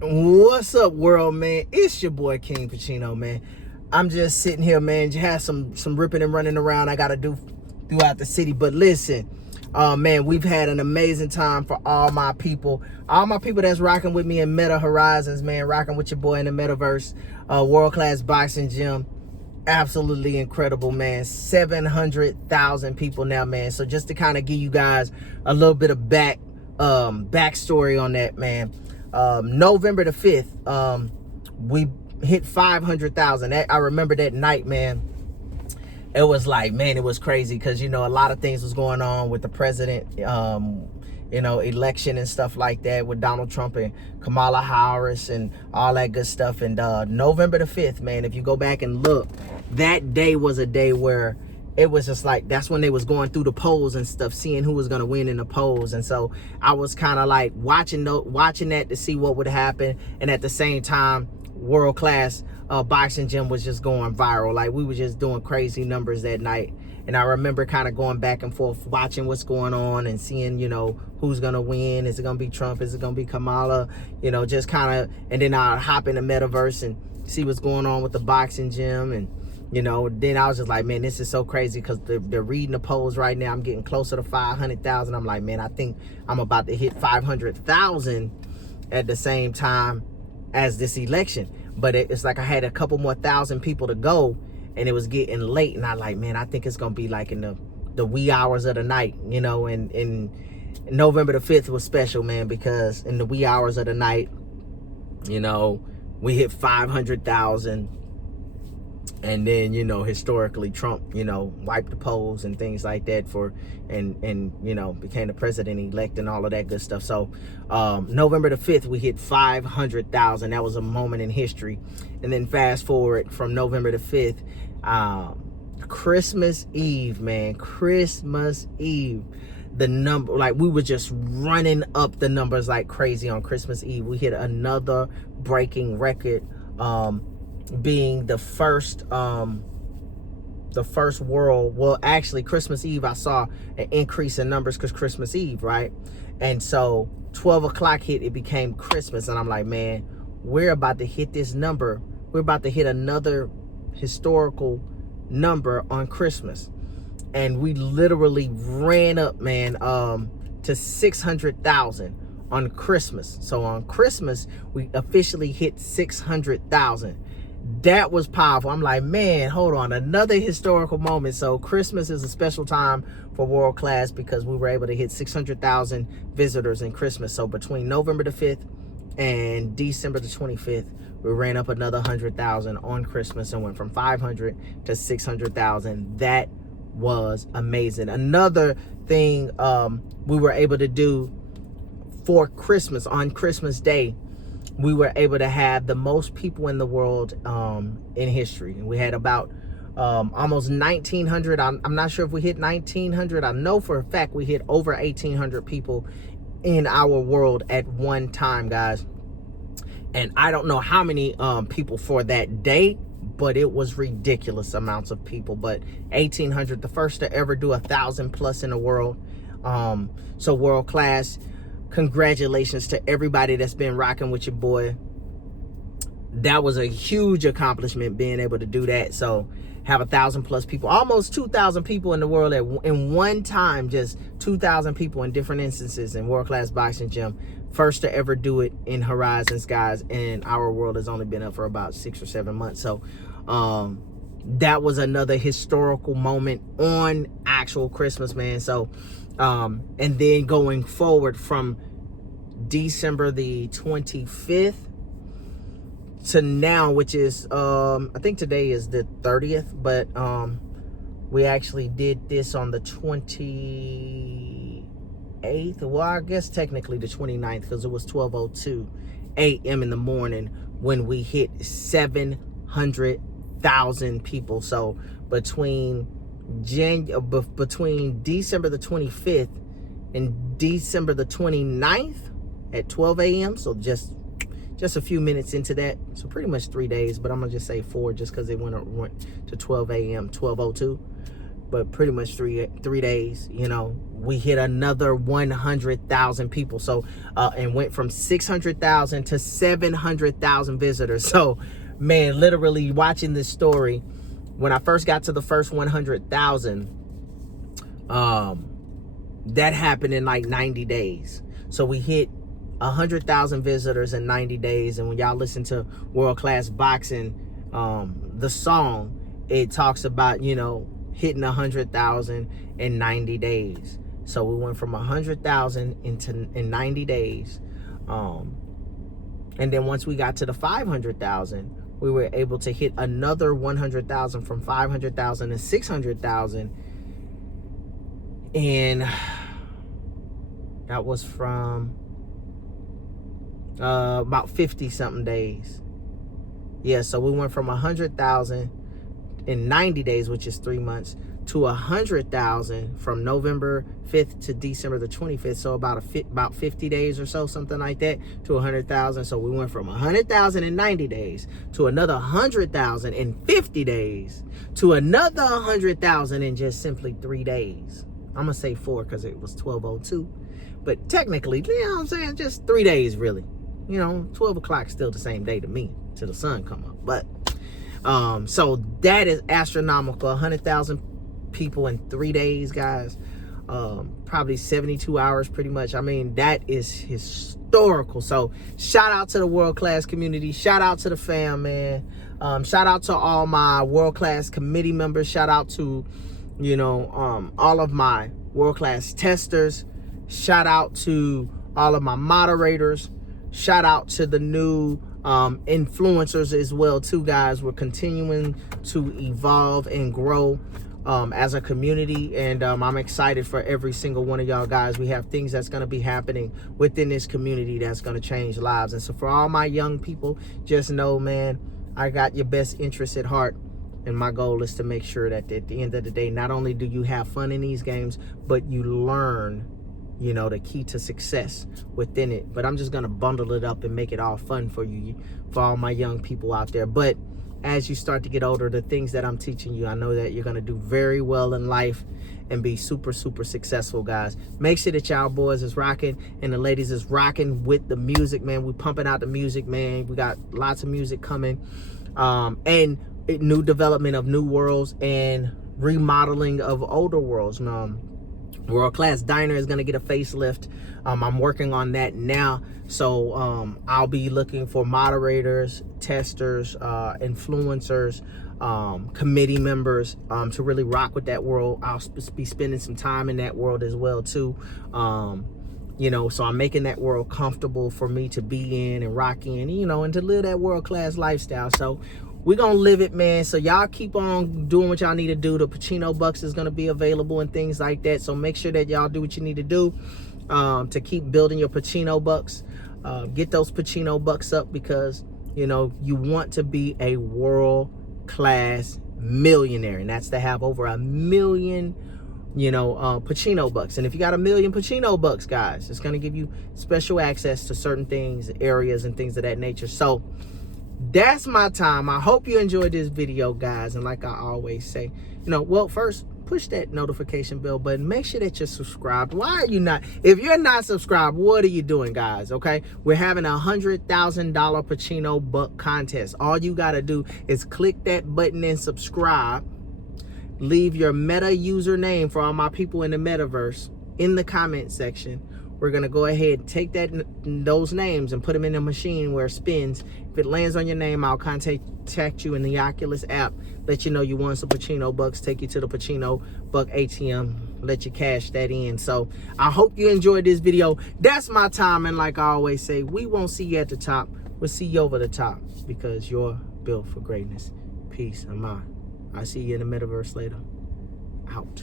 What's up, world, man? It's your boy KingPachino, man. I'm just sitting here, man. Just have some ripping and running around I gotta do throughout the city. But listen, man, we've had an amazing time for all my people that's rocking with me in Meta Horizons, man. Rocking with your boy in the metaverse, world-class boxing gym. Absolutely incredible, man. 700,000 people now, man. So just to kind of give you guys a little bit of backstory on that, man. November the 5th, we hit 500,000. I remember that night, man. It was like, man, it was crazy because, you know, a lot of things was going on with the president, election and stuff like that with Donald Trump and Kamala Harris and all that good stuff. And November the 5th, man, if you go back and look, that day was a day where it was just like, that's when they was going through the polls and stuff, seeing who was going to win in the polls. And so I was kind of like watching that to see what would happen. And at the same time, world-class boxing gym was just going viral. Like, we were just doing crazy numbers that night. And I remember kind of going back and forth, watching what's going on and seeing, you know, who's going to win. Is it going to be Trump? Is it going to be Kamala? You know, just kind of, and then I'd hop in the metaverse and see what's going on with the boxing gym. And, you know, then I was just like, man, this is so crazy because they're reading the polls right now. I'm getting closer to 500,000. I'm like, man, I think I'm about to hit 500,000 at the same time as this election. But it's like I had a couple more thousand people to go, and it was getting late. And I like, man, I think it's going to be like in the wee hours of the night, you know. And November the 5th was special, man, because in the wee hours of the night, you know, we hit 500,000. And then, you know, historically, Trump, you know, wiped the polls and things like that and you know, became the president-elect and all of that good stuff. So November the 5th, we hit 500,000. That was a moment in history. And then fast forward from November the 5th, Christmas Eve, man, Christmas Eve. The number, like, we were just running up the numbers like crazy on Christmas Eve. We hit another breaking record, being the first world, well, actually Christmas Eve I saw an increase in numbers because Christmas Eve, right? And so 12 o'clock hit, it became Christmas, and I'm like, man, we're about to hit this number. We're about to hit another historical number on Christmas. And we literally ran up, man, to 600,000 on Christmas. So on Christmas, we officially hit 600,000. That was powerful. I'm like, man, hold on, another historical moment. So Christmas is a special time for world class because we were able to hit 600,000 visitors in Christmas. So between November the 5th and December the 25th, we ran up another 100,000 on Christmas and went from 500 to 600,000. That was amazing. Another thing we were able to do for Christmas, on Christmas Day, we were able to have the most people in the world in history. And we had about almost 1,900. I'm not sure if we hit 1,900. I know for a fact we hit over 1,800 people in our world at one time, guys. And I don't know how many people for that day, but it was ridiculous amounts of people. But 1,800, the first to ever do 1,000 plus in the world. So world class. Congratulations to everybody that's been rocking with your boy. That was a huge accomplishment, being able to do that. So have 1,000 plus people, almost 2,000 people in the world in one time, just 2,000 people in different instances in world-class boxing gym. First to ever do it in Horizons, guys. And our world has only been up for about 6 or 7 months. So that was another historical moment on actual Christmas, man. So and then going forward from December the 25th to now, which is I think today is the 30th, but we actually did this on the 28th. Well, I guess technically the 29th, because it was 12:02 a.m. in the morning when we hit 700,000 people. So between December the 25th and December the 29th at 12 a.m. So just a few minutes into that. So pretty much 3 days, but I'm gonna just say 4 just because it went to 12 a.m., 12:02. but pretty much three days, you know, we hit another 100,000 people. So and went from 600,000 to 700,000 visitors. So man, literally watching this story, when I first got to the first 100,000, that happened in like 90 days. So we hit 100,000 visitors in 90 days. And when y'all listen to World Class Boxing, the song, it talks about, you know, hitting 100,000 in 90 days. So we went from 100,000 in 90 days. And then once we got to the 500,000, we were able to hit another 100,000, from 500,000 to 600,000. And that was from about 50 something days. Yeah, so we went from 100,000 in 90 days, which is 3 months, to 100,000 from November 5th to December the 25th. So about 50 days or so, something like that, to 100,000. So we went from 100,000 in 90 days to another 100,000 in 50 days to another 100,000 in just simply 3 days. I'm gonna say 4 because it was 12:02, but technically, you know what I'm saying, just 3 days really. You know, 12 o'clock still the same day to me, till the sun come up. But so that is astronomical. 100,000 people in 3 days, guys. Probably 72 hours pretty much. I mean, that is historical. So shout out to the World Class community. Shout out to the fam, man. Shout out to all my World Class committee members. Shout out to, you know, all of my World Class testers. Shout out to all of my moderators. Shout out to the new influencers as well too, guys. We're continuing to evolve and grow as a community, and I'm excited for every single one of y'all guys. We have things that's going to be happening within this community that's going to change lives. And so for all my young people, just know, man, I got your best interests at heart, and my goal is to make sure that at the end of the day, not only do you have fun in these games, but you learn, you know, the key to success within it. But I'm just gonna bundle it up and make it all fun for you, for all my young people out there. But as you start to get older, the things that I'm teaching you, I know that you're gonna do very well in life and be super successful, guys. Make sure that y'all boys is rocking and the ladies is rocking with the music, man. We pumping out the music, man. We got lots of music coming, and new development of new worlds and remodeling of older worlds. World Class Diner is going to get a facelift. I'm working on that now. So I'll be looking for moderators, testers, influencers, committee members to really rock with that world. I'll be spending some time in that world as well too. You know, so I'm making that world comfortable for me to be in and rock in, you know, and to live that world class lifestyle. So we're going to live it, man. So y'all keep on doing what y'all need to do. The Pachino Bucks is going to be available and things like that. So make sure that y'all do what you need to do to keep building your Pachino Bucks. Get those Pachino Bucks up, because, you know, you want to be a world-class millionaire. And that's to have over 1 million, you know, Pachino Bucks. And if you got 1 million Pachino Bucks, guys, it's going to give you special access to certain things, areas, and things of that nature. So that's my time. I hope you enjoyed this video, guys. And like I always say, you know, well, first, push that notification bell button. Make sure that you're subscribed. Why are you not? If you're not subscribed, what are you doing, guys? Okay, we're having a $100,000 Pachino Buck contest. All you got to do is click that button and subscribe. Leave your meta username for all my people in the metaverse in the comment section. We're going to go ahead and take those names and put them in a machine where it spins. If it lands on your name, I'll contact you in the Oculus app, let you know you won some Pachino Bucks, take you to the Pachino Buck ATM, let you cash that in. So I hope you enjoyed this video. That's my time. And like I always say, we won't see you at the top. We'll see you over the top, because you're built for greatness. Peace. I'm out. I'll see you in the metaverse later. Out.